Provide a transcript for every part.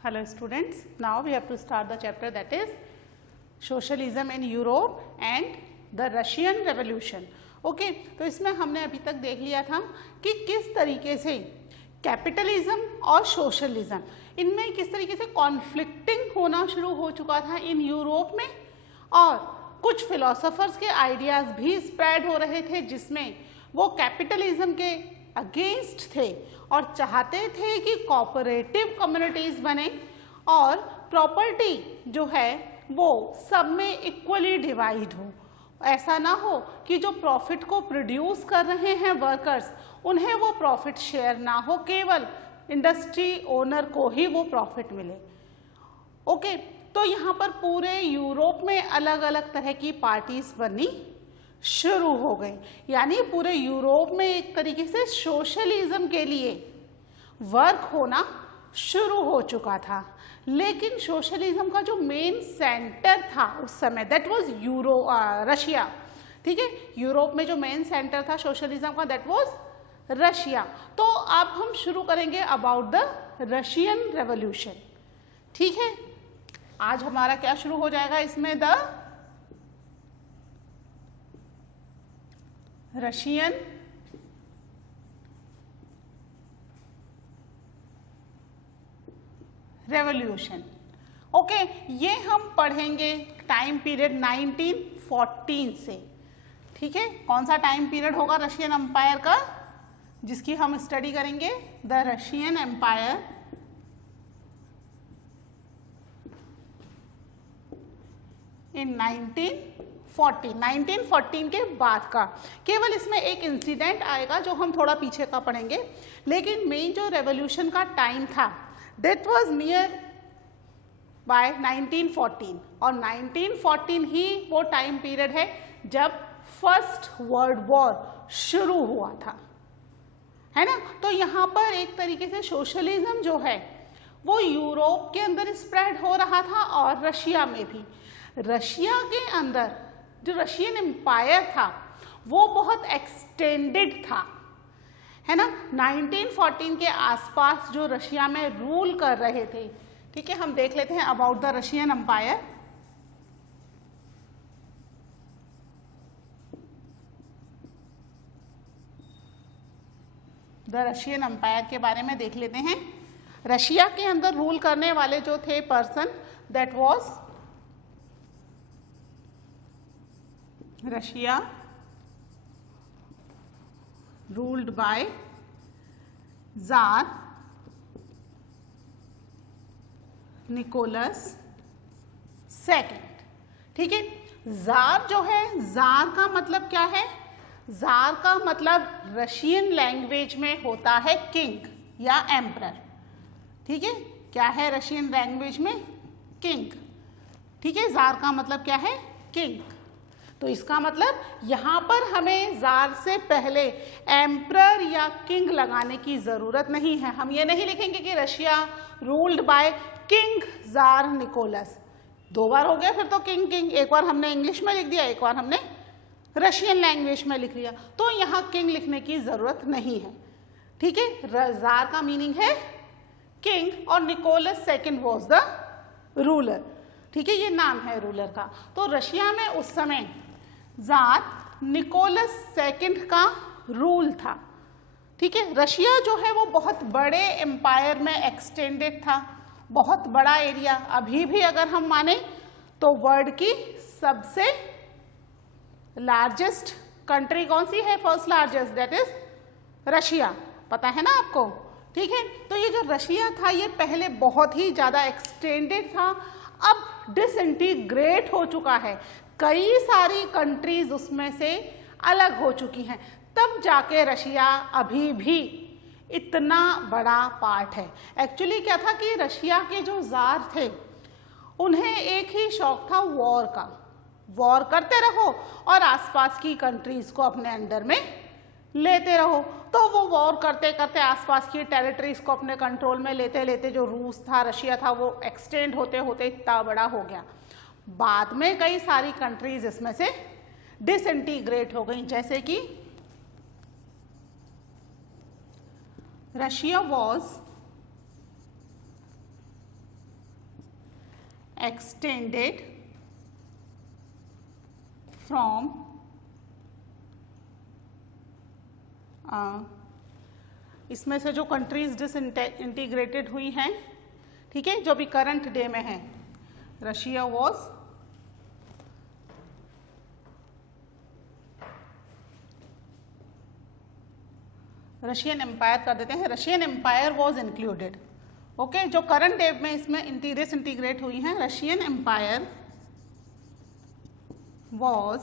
Hello students, now we have to start the chapter that is Socialism in Europe and the Russian Revolution. Okay तो इसमें हमने अभी तक देख लिया था कि किस तरीके से कैपिटलिज्म और सोशलिज्म इनमें किस तरीके से कॉन्फ्लिक्टिंग होना शुरू हो चुका था इन यूरोप में, और कुछ फिलोसोफर्स के आइडियाज भी स्प्रेड हो रहे थे जिसमें वो कैपिटलिज्म के अगेंस्ट थे और चाहते थे कि कोऑपरेटिव कम्युनिटीज बने और प्रॉपर्टी जो है वो सब में इक्वली डिवाइड हो। ऐसा ना हो कि जो प्रॉफिट को प्रोड्यूस कर रहे हैं वर्कर्स उन्हें वो प्रॉफिट शेयर ना हो, केवल इंडस्ट्री ओनर को ही वो प्रॉफिट मिले। ओके तो यहाँ पर पूरे यूरोप में अलग अलग तरह की पार्टीज बननी शुरू हो गई, यानी पूरे यूरोप में एक तरीके से सोशलिज्म के लिए वर्क होना शुरू हो चुका था। लेकिन सोशलिज्म का जो मेन सेंटर था उस समय दैट वाज रशिया। ठीक है, यूरोप में जो मेन सेंटर था सोशलिज्म का दैट वाज रशिया। तो अब हम शुरू करेंगे अबाउट द रशियन रेवोल्यूशन। ठीक है, आज हमारा क्या शुरू हो जाएगा इसमें, द रशियन रेवोल्यूशन। ओके, ये हम पढ़ेंगे टाइम पीरियड 1914 से। ठीक है, कौन सा टाइम पीरियड होगा रशियन एम्पायर का जिसकी हम स्टडी करेंगे, द रशियन एम्पायर इन 1914 के बाद का। केवल इसमें एक इंसिडेंट आएगा जो हम थोड़ा पीछे का पढ़ेंगे, लेकिन मेन जो रेवोल्यूशन का टाइम था दैट वाज नियर बाय 1914, और 1914 ही वो टाइम पीरियड है जब फर्स्ट वर्ल्ड वॉर शुरू हुआ था, है ना। तो यहाँ पर एक तरीके से सोशलिज्म जो है वो यूरोप के अंदर स्प्रेड हो रहा था और रशिया में भी। रशिया के अंदर जो रशियन एम्पायर था वो बहुत एक्सटेंडेड था, है ना। 1914 के आसपास जो रशिया में रूल कर रहे थे, ठीक है, हम देख लेते हैं about the Russian empire. The Russian empire के बारे में देख लेते हैं। रशिया के अंदर रूल करने वाले जो थे person that was Russia ruled by tsar Nicholas second. ठीक है, जार जो है, जार का मतलब क्या है, जार का मतलब रशियन लैंग्वेज में होता है किंग या एम्परर। ठीक है, क्या है रशियन लैंग्वेज में, किंग। ठीक है, जार का मतलब क्या है, किंग। तो इसका मतलब यहाँ पर हमें जार से पहले एम्परर या किंग लगाने की जरूरत नहीं है। हम ये नहीं लिखेंगे कि Russia ruled by king tsar Nicholas. दो बार हो गया फिर तो किंग किंग, एक बार हमने इंग्लिश में लिख दिया, एक बार हमने रशियन लैंग्वेज में लिख लिया, तो यहाँ किंग लिखने की जरूरत नहीं है। ठीक है, जार का मीनिंग है किंग और Nicholas second was the ruler. ठीक है, ये नाम है रूलर का। तो रशिया में उस समय जार निकोलस सेकंड का रूल था। ठीक है, रशिया जो है वो बहुत बड़े एम्पायर में एक्सटेंडेड था, बहुत बड़ा एरिया। अभी भी अगर हम माने तो वर्ल्ड की सबसे लार्जेस्ट कंट्री कौन सी है, first largest, that is Russia. पता है ना आपको। ठीक है, तो ये जो रशिया था ये पहले बहुत ही ज्यादा एक्सटेंडेड था, अब डिसइंटीग्रेट हो चुका है। कई सारी कंट्रीज उसमें से अलग हो चुकी हैं, तब जाके रशिया अभी भी इतना बड़ा पार्ट है। एक्चुअली क्या था कि रशिया के जो जार थे उन्हें एक ही शौक था वॉर का, वॉर करते रहो और आसपास की कंट्रीज को अपने अंडर में लेते रहो। तो वो वॉर करते करते आसपास की टेरिटरीज को अपने कंट्रोल में लेते लेते जो रूस था, रशिया था, वो एक्सटेंड होते होते इतना बड़ा हो गया। बाद में कई सारी कंट्रीज इसमें से डिसइंटीग्रेट हो गई, जैसे कि रशिया वॉज extended from इसमें से जो कंट्रीज डिसइंटीग्रेटेड हुई हैं, ठीक है, जो भी करंट डे में है, रशिया वॉज रशियन एम्पायर कर देते हैं, Russian empire was included. Okay, जो करंट डे में इसमें डिसइंटीग्रेट हुई हैं, Russian empire was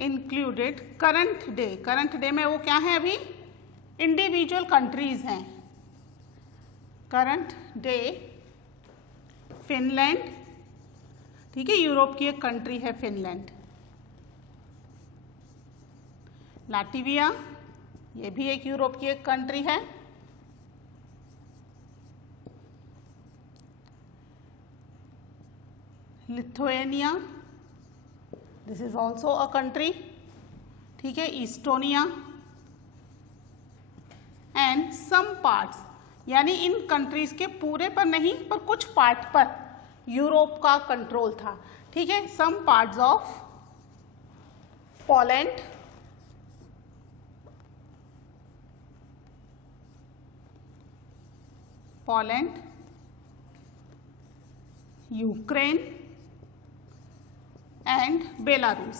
included. Current day में वो क्या है, अभी इंडिविजुअल कंट्रीज हैं। करंट डे फिनलैंड, ठीक है, यूरोप की एक कंट्री है फिनलैंड। लाटविया, ये भी एक यूरोप की एक कंट्री है। Lithuania, this is also a country, ठीक है। ईस्टोनिया एंड सम पार्ट्स, यानी इन कंट्रीज के पूरे पर नहीं पर कुछ पार्ट पर यूरोप का कंट्रोल था, ठीक है। Some parts of Poland, Ukraine and Belarus,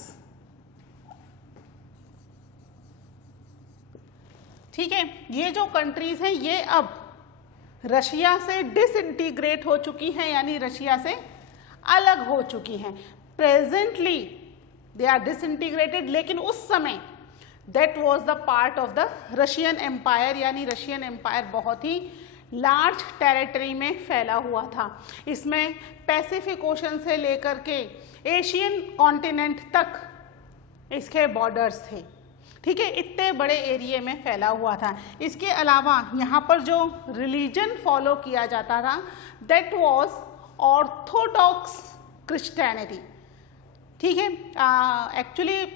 ठीक है। ये जो कंट्रीज हैं ये अब रशिया से डिसइंटीग्रेट हो चुकी हैं, यानी रशिया से अलग हो चुकी हैं। प्रेजेंटली दे आर डिसइंटीग्रेटेड, लेकिन उस समय that was the part of the Russian empire, यानी रशियन एम्पायर बहुत ही लार्ज टेरिटरी में फैला हुआ था। इसमें पैसिफिक ओशन से लेकर के एशियन कॉन्टिनेंट तक इसके बॉर्डर्स थे, ठीक है, इतने बड़े एरिया में फैला हुआ था। इसके अलावा यहाँ पर जो रिलीजन फॉलो किया जाता था दैट वाज ऑर्थोडॉक्स क्रिश्चियनिटी, ठीक है। एक्चुअली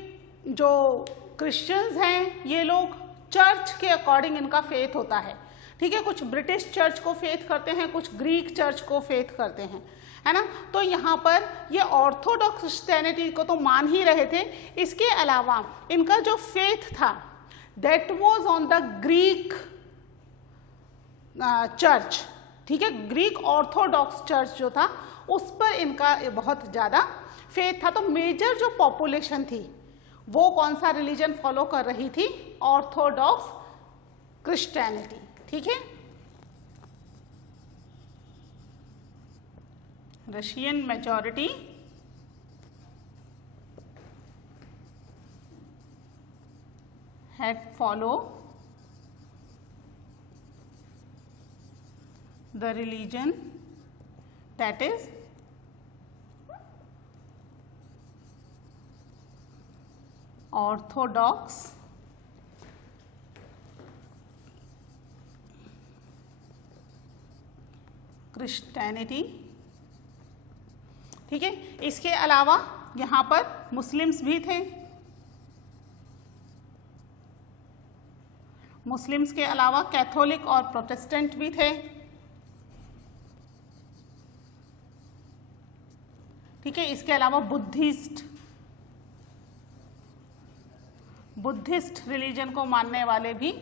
जो क्रिश्चियंस हैं ये लोग चर्च के अकॉर्डिंग इनका फेथ होता है, ठीक है। कुछ ब्रिटिश चर्च को फेथ करते हैं, कुछ ग्रीक चर्च को फेथ करते हैं, है ना। तो यहाँ पर ये ऑर्थोडॉक्स क्रिश्चियनिटी को तो मान ही रहे थे। इसके अलावा इनका जो फेथ था that was on the Greek church, ठीक है। ग्रीक ऑर्थोडॉक्स चर्च जो था उस पर इनका बहुत ज़्यादा फेथ था। तो मेजर जो पॉपुलेशन थी वो कौन सा रिलीजन फॉलो कर रही थी, ऑर्थोडॉक्स क्रिश्चियनिटी, ठीक है। Russian majority had follow the religion that is orthodox Christianity, ठीक है। इसके अलावा यहाँ पर मुस्लिम्स भी थे। मुस्लिम्स के अलावा कैथोलिक और प्रोटेस्टेंट भी थे, ठीक है। इसके अलावा बुद्धिस्ट रिलीजन को मानने वाले भी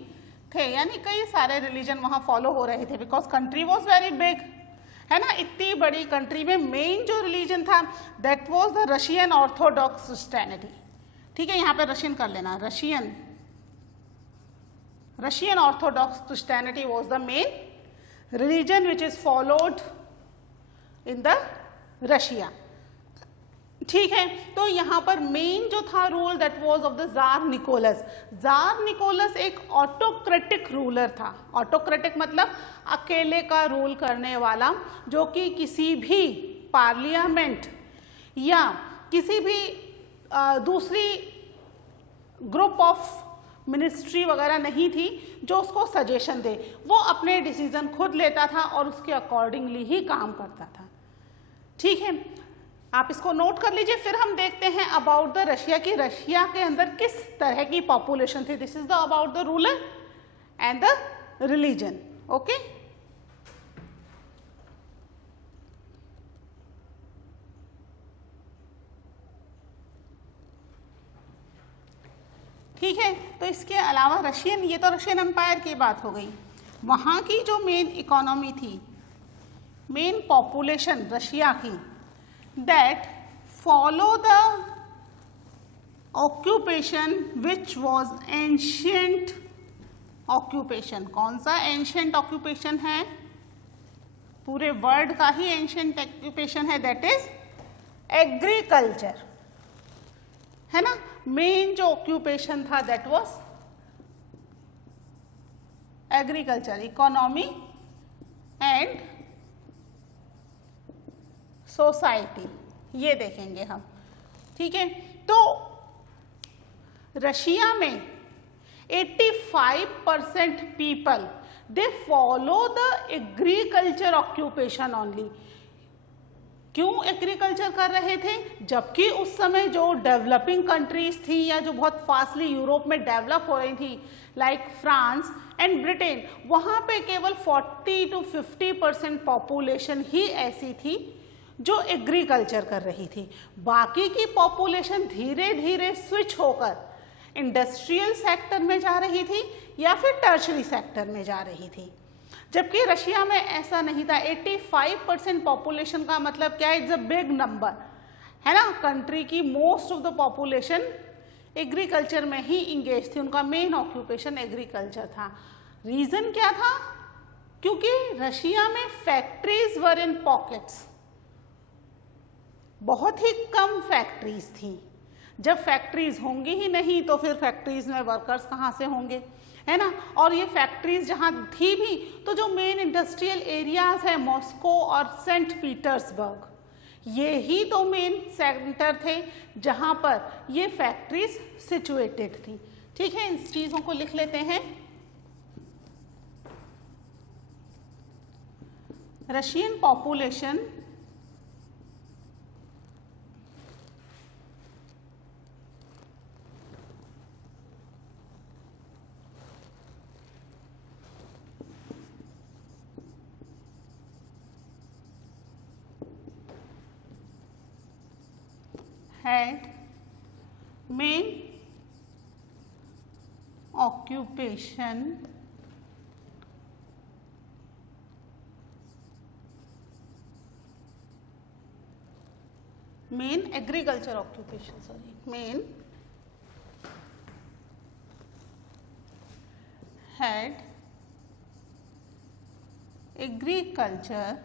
थे, यानी कई सारे रिलीजन वहाँ फॉलो हो रहे थे because country was very big, है ना। इतनी बड़ी कंट्री में मेन जो रिलीजन था that was the Russian orthodox Christianity, ठीक है। यहाँ पे रशियन कर लेना, Russian orthodox Christianity was the main religion which is followed in the Russia, ठीक है। तो यहाँ पर मेन जो था rule that was of the tsar Nicholas. Tsar Nicholas एक ऑटोक्रेटिक रूलर था। ऑटोक्रेटिक मतलब अकेले का रूल करने वाला, जो कि किसी भी पार्लियामेंट या किसी भी दूसरी ग्रुप ऑफ मिनिस्ट्री वगैरह नहीं थी जो उसको सजेशन दे, वो अपने डिसीजन खुद लेता था और उसके अकॉर्डिंगली ही काम करता था, ठीक है। आप इसको नोट कर लीजिए। फिर हम देखते हैं अबाउट द रशिया की रशिया के अंदर किस तरह की पॉपुलेशन थी। This is the about the ruler and the religion, okay. ठीक है। तो इसके अलावा रशियन, ये तो रशियन एम्पायर की बात हो गई। वहाँ की जो मेन इकोनॉमी थी, मेन पॉपुलेशन रशिया की, that follow the occupation which was ancient occupation. कौन सा एंशियंट ऑक्यूपेशन है? पूरे वर्ल्ड का ही एंशियंट ऑक्यूपेशन है, दैट इज एग्रीकल्चर, है ना। मेन जो ऑक्यूपेशन था that was agriculture, economy and society, ये देखेंगे हम, ठीक है। तो रशिया में 85% people they follow the agriculture occupation only. क्यों एग्रीकल्चर कर रहे थे? जबकि उस समय जो डेवलपिंग कंट्रीज थी या जो बहुत फास्टली यूरोप में डेवलप हो रही थी, लाइक फ्रांस एंड ब्रिटेन, वहाँ पे केवल 40 to 50% पॉपुलेशन ही ऐसी थी जो एग्रीकल्चर कर रही थी। बाकी की पॉपुलेशन धीरे धीरे स्विच होकर इंडस्ट्रियल सेक्टर में जा रही थी या फिर टर्शरी सेक्टर में जा रही थी। जबकि रशिया में ऐसा नहीं था। 85% पॉपुलेशन का मतलब क्या है? इट्स अ बिग नंबर, है ना। कंट्री की most of the population agriculture में ही इंगेज थी, उनका मेन ऑक्यूपेशन एग्रीकल्चर था। रीजन क्या था? क्योंकि रशिया में फैक्ट्रीज वर इन पॉकेट्स, बहुत ही कम फैक्ट्रीज थी। जब फैक्ट्रीज होंगी ही नहीं तो फिर फैक्ट्रीज में वर्कर्स कहाँ से होंगे, है ना। और ये फैक्ट्रीज जहाँ थी भी तो जो मेन इंडस्ट्रियल एरियाज है मॉस्को और सेंट पीटर्सबर्ग, ये ही तो मेन सेंटर थे जहाँ पर ये फैक्ट्रीज सिचुएटेड थी। ठीक है, इन चीज़ों को लिख लेते हैं। Russian population had main occupation main agriculture occupation, main had agriculture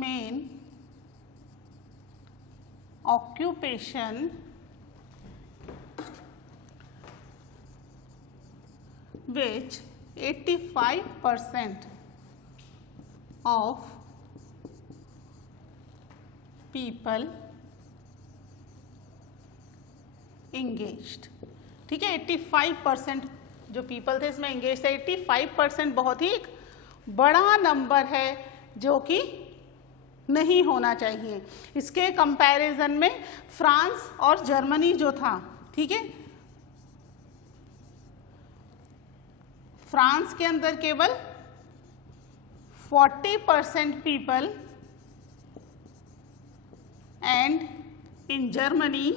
main occupation which 85% of people engaged। ठीक है, 85% जो पीपल थे इसमें एंगेज थे। 85% बहुत ही एक बड़ा नंबर है जो कि नहीं होना चाहिए। इसके कंपैरिजन में फ्रांस और जर्मनी जो था, ठीक है, फ्रांस के अंदर केवल 40% people and in Germany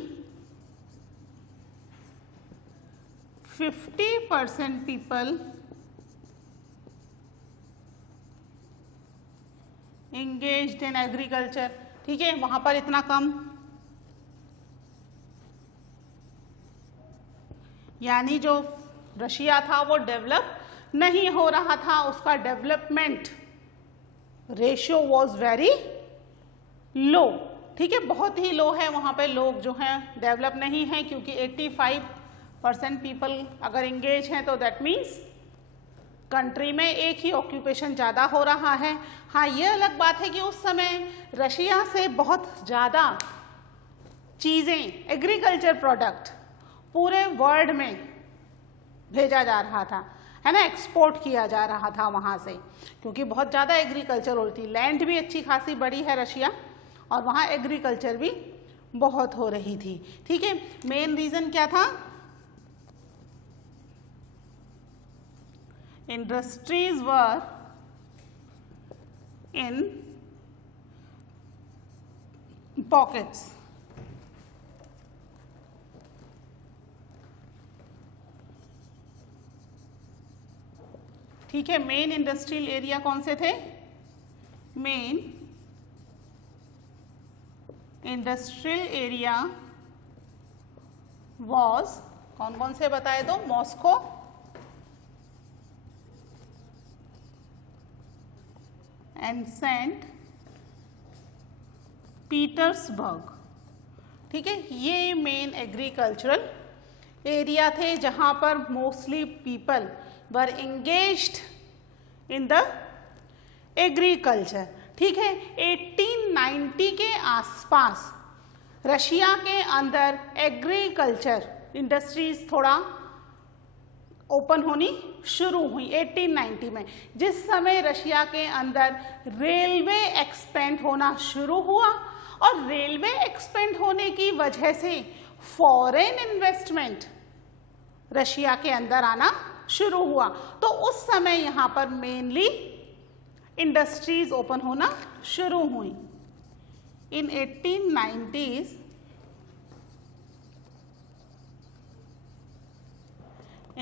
50% people engaged in agriculture। ठीक है, वहां पर इतना कम, यानी जो रशिया था वो डेवलप नहीं हो रहा था, उसका development ratio was very low. ठीक है, बहुत ही लो है, वहां पे लोग जो हैं डेवलप नहीं है, क्योंकि 85% पीपल अगर इंगेज हैं तो दैट मीन्स कंट्री में एक ही ऑक्यूपेशन ज़्यादा हो रहा है। हाँ, ये अलग बात है कि उस समय रशिया से बहुत ज़्यादा चीज़ें, एग्रीकल्चर प्रोडक्ट पूरे वर्ल्ड में भेजा जा रहा था, है ना, एक्सपोर्ट किया जा रहा था वहाँ से, क्योंकि बहुत ज़्यादा एग्रीकल्चर होती थी। लैंड भी अच्छी खासी बड़ी है रशिया और वहाँ एग्रीकल्चर भी बहुत हो रही थी। ठीक है, मेन रीज़न क्या था? Industries were in pockets, ठीक है, मेन इंडस्ट्रियल एरिया कौन से थे? मेन इंडस्ट्रियल एरिया वॉज, कौन कौन से बताए दो? Moscow, and saint Petersburg. ठीक है, ये मेन एग्रीकल्चरल एरिया थे जहां पर mostly people were engaged in the agriculture. ठीक है, 1890 के आसपास रशिया के अंदर एग्रीकल्चर इंडस्ट्रीज थोड़ा ओपन होनी शुरू हुई 1890 में, जिस समय रशिया के अंदर रेलवे एक्सपेंड होना शुरू हुआ और रेलवे एक्सपेंड होने की वजह से फॉरेन इन्वेस्टमेंट रशिया के अंदर आना शुरू हुआ। तो उस समय यहाँ पर मेनली इंडस्ट्रीज ओपन होना शुरू हुई। इन 1890s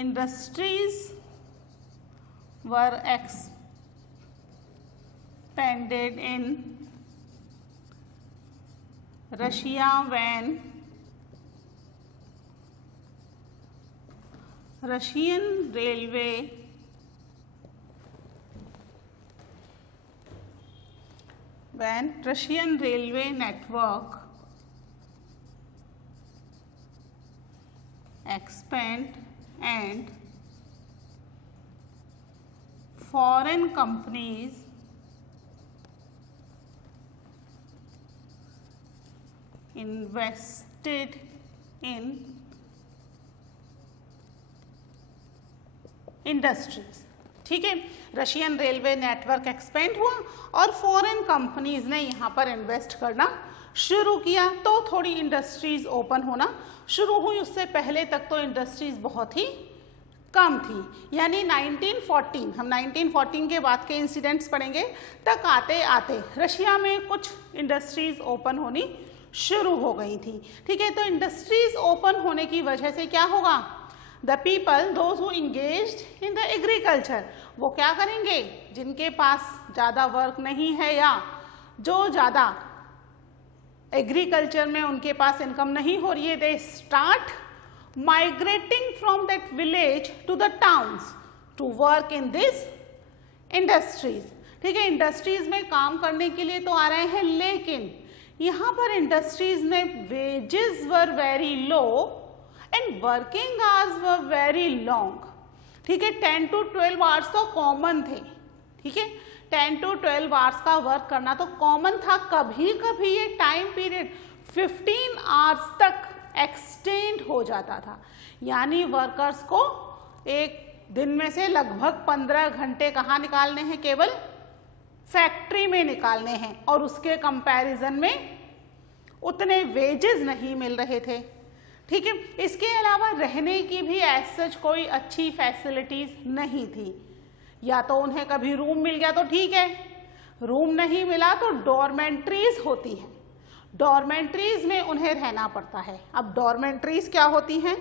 industries were expanded in Russia when Russian railway network expand and foreign companies invested in industries. ठीक है, रशियन रेलवे नेटवर्क एक्सपेंड हुआ और फॉरेन कंपनीज ने यहाँ पर इन्वेस्ट करना शुरू किया, तो थोड़ी इंडस्ट्रीज ओपन होना शुरू हुई। उससे पहले तक तो इंडस्ट्रीज बहुत ही कम थी। यानी 1914, हम 1914 के बाद के इंसिडेंट्स पढ़ेंगे, तक आते आते रशिया में कुछ इंडस्ट्रीज ओपन होनी शुरू हो गई थी। ठीक है, तो इंडस्ट्रीज ओपन होने की वजह से क्या होगा? The people those who engaged in the agriculture, वो क्या करेंगे? जिनके पास ज़्यादा वर्क नहीं है या जो ज़्यादा एग्रीकल्चर में उनके पास इनकम नहीं हो रही है, they start migrating from that village to the towns to work in this industries. ठीक है, इंडस्ट्रीज में काम करने के लिए तो आ रहे हैं, लेकिन यहाँ पर इंडस्ट्रीज में wages were very low and working hours were very long. ठीक है, 10 to 12 आवर्स तो कॉमन थे। ठीक है, 10 to 12 आवर्स का वर्क करना तो कॉमन था। कभी कभी ये टाइम पीरियड 15 आवर्स तक एक्सटेंड हो जाता था। यानी वर्कर्स को एक दिन में से लगभग 15 घंटे कहाँ निकालने हैं? केवल फैक्ट्री में निकालने हैं, और उसके कंपैरिजन में उतने वेजेस नहीं मिल रहे थे। ठीक है, इसके अलावा रहने की भी एज सच कोई अच्छी फैसिलिटीज नहीं थी। या तो उन्हें कभी रूम मिल गया तो ठीक है, रूम नहीं मिला तो डॉर्मेंट्रीज होती हैं, डॉर्मेंट्रीज में उन्हें रहना पड़ता है। अब डॉर्मेंट्रीज क्या होती हैं?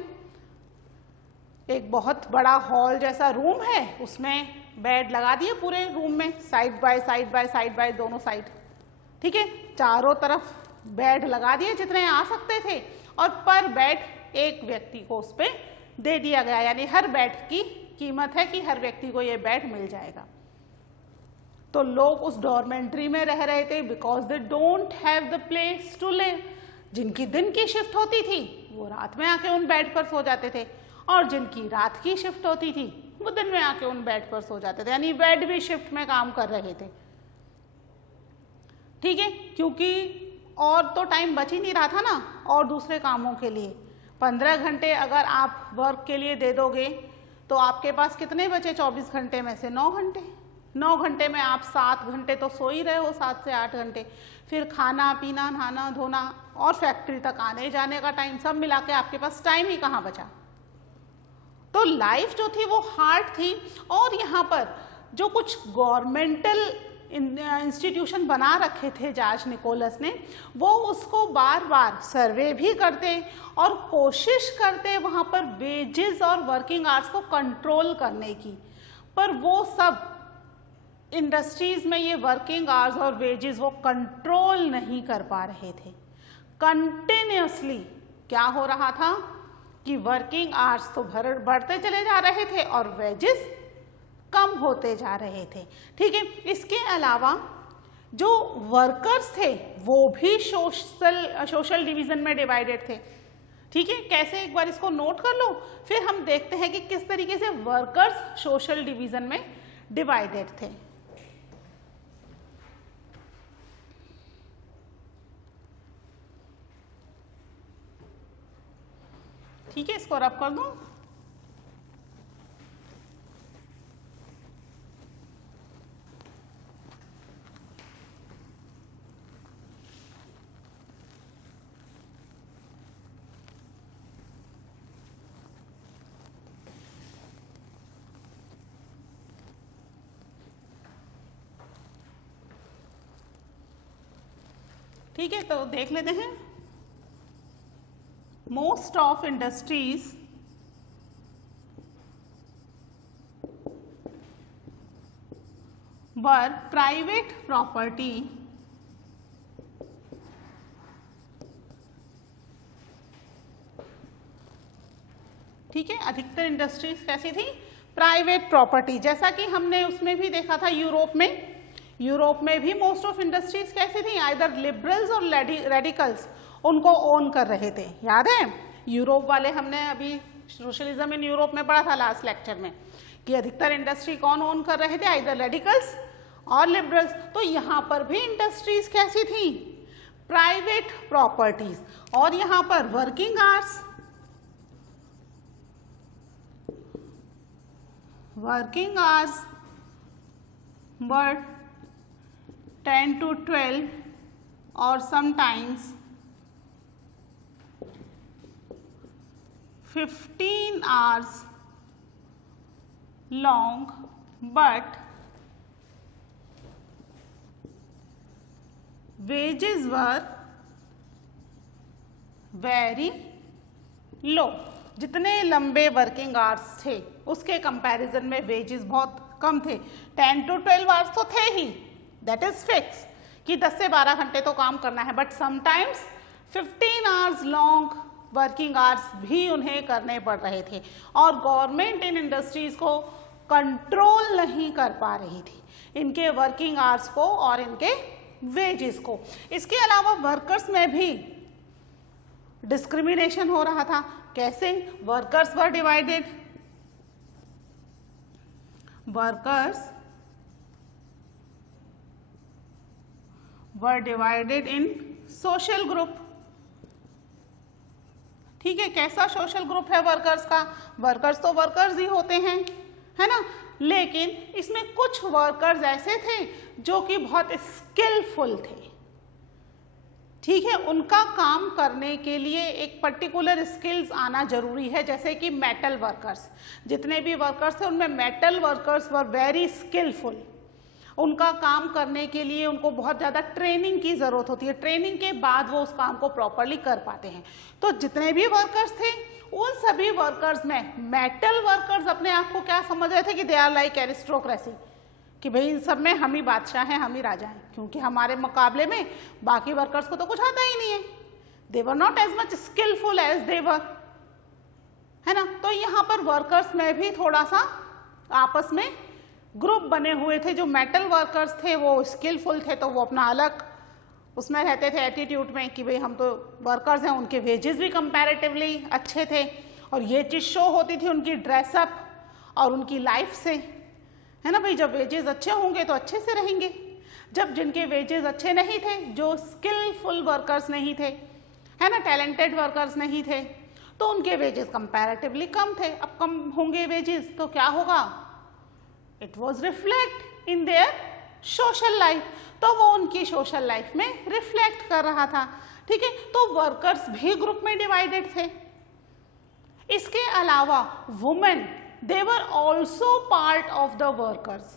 एक बहुत बड़ा हॉल जैसा रूम है, उसमें बेड लगा दिए पूरे रूम में, साइड बाय दोनों साइड। ठीक है, चारों तरफ बेड लगा दिए जितने आ सकते थे, और पर बेड एक व्यक्ति को उस पर दे दिया गया। यानी हर बेड की कीमत है कि हर व्यक्ति को ये बेड मिल जाएगा। तो लोग उस डॉर्मेंट्री में रह रहे थे because they don't have the place to live. जिनकी दिन की शिफ्ट होती थी वो रात में आके उन बेड पर सो जाते थे, और जिनकी रात की शिफ्ट होती थी वो दिन में आके उन बेड पर सो जाते थे। यानी बेड भी शिफ्ट में काम कर रहे थे। ठीक है, क्योंकि और तो टाइम बच ही नहीं रहा था ना और दूसरे कामों के लिए। 15 घंटे अगर आप वर्क के लिए दे दोगे तो आपके पास कितने बचे? 24 घंटे में से 9 घंटे। 9 घंटे में आप 7 घंटे तो सो ही रहे हो, 7 से 8 घंटे। फिर खाना पीना, नहाना धोना और फैक्ट्री तक आने जाने का टाइम, सब मिला के आपके पास टाइम ही कहाँ बचा। तो लाइफ जो थी वो हार्ड थी। और यहाँ पर जो कुछ गवर्नमेंटल इंस्टीट्यूशन बना रखे थे जॉर्ज निकोलस ने, वो उसको बार बार सर्वे भी करते और कोशिश करते वहाँ पर वेजेस और वर्किंग आवर्स को कंट्रोल करने की। पर वो सब इंडस्ट्रीज में ये वर्किंग आवर्स और वेजेस वो कंट्रोल नहीं कर पा रहे थे। कंटिन्यूसली क्या हो रहा था कि वर्किंग आवर्स तो बढ़ते चले जा रहे थे और वेजेस कम होते जा रहे थे। ठीक है, इसके अलावा जो वर्कर्स थे वो भी सोशल डिवीजन में डिवाइडेड थे। ठीक है, कैसे, एक बार इसको नोट कर लो, फिर हम देखते हैं कि किस तरीके से वर्कर्स सोशल डिवीजन में डिवाइडेड थे। ठीक है, इसको रब कर दूं। ठीक है, तो देख लेते हैं। Most of industries were private property ठीक है, अधिकतर इंडस्ट्रीज कैसी थी, प्राइवेट प्रॉपर्टी। जैसा कि हमने उसमें भी देखा था यूरोप में भी मोस्ट ऑफ इंडस्ट्रीज कैसी थी, आइदर लिबरल्स और रेडिकल्स उनको ओन कर रहे थे। याद है यूरोप वाले, हमने अभी सोशलिज्म इन यूरोप में पढ़ा था लास्ट लेक्चर में कि अधिकतर इंडस्ट्री कौन ओन कर रहे थे, आइदर रेडिकल्स और लिबरल्स। तो यहाँ पर भी इंडस्ट्रीज कैसी थी, प्राइवेट प्रॉपर्टीज। और यहाँ पर working hours were 10 to 12 or sometimes 15 hours long, but wages were very low। जितने लंबे वर्किंग आवर्स थे उसके कंपैरिजन में वेजेस बहुत कम थे। 10 to 12 आवर्स तो थे ही, दैट इज फिक्स कि 10 से 12 घंटे तो काम करना है, but sometimes 15 hours long working hours भी उन्हें करने पड़ रहे थे और गवर्नमेंट इन इंडस्ट्रीज को कंट्रोल नहीं कर पा रही थी, इनके वर्किंग आवर्स को और इनके वेजेस को। इसके अलावा वर्कर्स में भी डिस्क्रिमिनेशन हो रहा था। कैसे, workers were divided, in social group. ठीक है, कैसा सोशल ग्रुप है वर्कर्स का, वर्कर्स तो वर्कर्स ही होते हैं, है ना, लेकिन इसमें कुछ वर्कर्स ऐसे थे जो कि बहुत स्किलफुल थे। ठीक है, उनका काम करने के लिए एक पर्टिकुलर स्किल्स आना जरूरी है, जैसे कि मेटल वर्कर्स। जितने भी वर्कर्स थे उनमें metal workers were very skillful. उनका काम करने के लिए उनको बहुत ज़्यादा ट्रेनिंग की ज़रूरत होती है, ट्रेनिंग के बाद वो उस काम को प्रॉपरली कर पाते हैं। तो जितने भी वर्कर्स थे उन सभी वर्कर्स में मेटल वर्कर्स अपने आप को क्या समझ रहे थे कि दे आर लाइक एरिस्टोक्रेसी, कि भाई इन सब में हम ही बादशाह हैं, हम ही राजा हैं, क्योंकि हमारे मुकाबले में बाकी वर्कर्स को तो कुछ आता ही नहीं है। They were not as much skillful as they were, है ना। तो यहाँ पर वर्कर्स में भी थोड़ा सा आपस में ग्रुप बने हुए थे। जो मेटल वर्कर्स थे वो स्किलफुल थे, तो वो अपना अलग उसमें रहते थे एटीट्यूड में कि भाई हम तो वर्कर्स हैं। उनके वेजेस भी कंपैरेटिवली अच्छे थे और ये चीज़ शो होती थी उनकी ड्रेसअप और उनकी लाइफ से, है ना भाई। जब वेजेस अच्छे होंगे तो अच्छे से रहेंगे। जब जिनके वेजेस अच्छे नहीं थे, जो स्किलफुल वर्कर्स नहीं थे, है ना, टैलेंटेड वर्कर्स नहीं थे, तो उनके वेजेस कंपैरेटिवली कम थे। अब कम होंगे वेजेस तो क्या होगा, it was reflect in their social life, तो वो उनकी सोशल लाइफ में रिफ्लेक्ट कर रहा था। ठीक है, तो वर्कर्स भी ग्रुप में डिवाइडेड थे। इसके अलावा women, they were also part of the workers।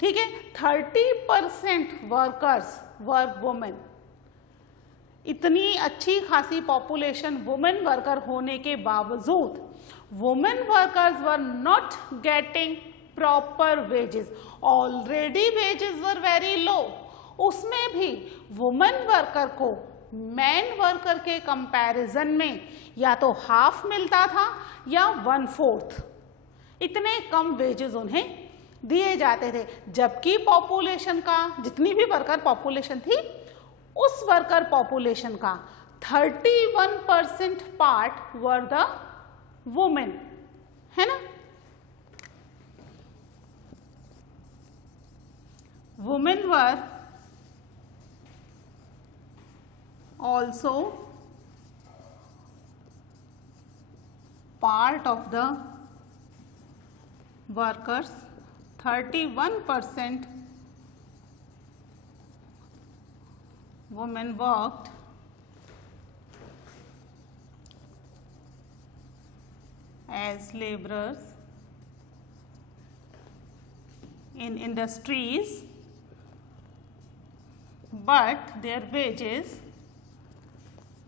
ठीक है, 30% workers were women। इतनी अच्छी खासी पॉपुलेशन वुमेन वर्कर होने के बावजूद women workers were not getting proper wages. Already wages were very low, उसमें भी वुमेन वर्कर को मैन वर्कर के कंपैरिजन में या तो हाफ मिलता था या 1/4, इतने कम वेजेस उन्हें दिए जाते थे। जबकि पॉपुलेशन का, जितनी भी वर्कर पॉपुलेशन थी, उस वर्कर पॉपुलेशन का 31% पार्ट वर द वुमेन, है ना। Women were also part of the workers, 31% women worked as laborers in industries, but their wages,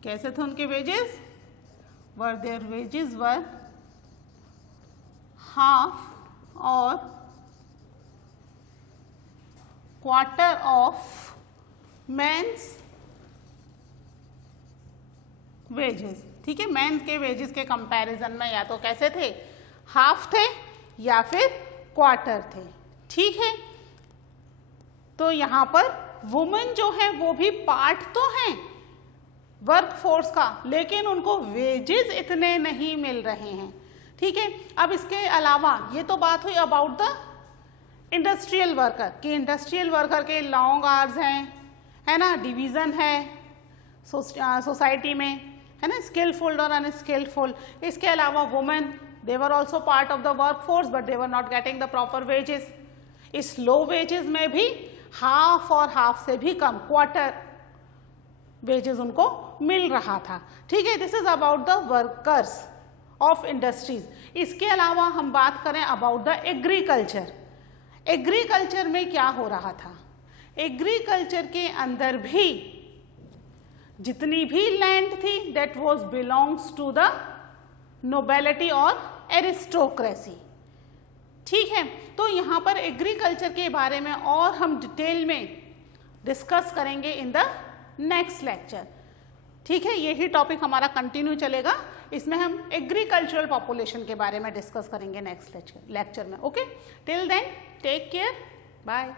कैसे थे उनके wages, were their wages were half और क्वार्टर ऑफ मेंस वेजेस। ठीक है, mains के wages के कंपैरिजन में या तो कैसे थे, हाफ थे या फिर क्वार्टर थे। ठीक है, तो यहां पर वुमेन जो है वो भी पार्ट तो हैं वर्क फोर्स का, लेकिन उनको वेजेस इतने नहीं मिल रहे हैं। ठीक है, अब इसके अलावा ये तो बात हुई अबाउट द इंडस्ट्रियल वर्कर कि इंडस्ट्रियल वर्कर के लॉन्ग आवर्स हैं, है ना, डिवीजन है सोसाइटी में, है ना, स्किलफुल और अनस्किलफुल। इसके अलावा women, they were also part of the work force but they were not getting the proper wages. इस लो वेजेस में भी हाफ और हाफ से भी कम, क्वार्टर वेजेस उनको मिल रहा था। ठीक है, this is about the workers of industries. इसके अलावा हम बात करें अबाउट द एग्रीकल्चर। एग्रीकल्चर में क्या हो रहा था, एग्रीकल्चर के अंदर भी जितनी भी लैंड थी that was belongs to the nobility और एरिस्टोक्रेसी। ठीक है, तो यहाँ पर एग्रीकल्चर के बारे में और हम डिटेल में डिस्कस करेंगे इन द नेक्स्ट लेक्चर। ठीक है, यही टॉपिक हमारा कंटिन्यू चलेगा, इसमें हम एग्रीकल्चरल पॉपुलेशन के बारे में डिस्कस करेंगे नेक्स्ट लेक्चर में। Okay, till then take care, bye.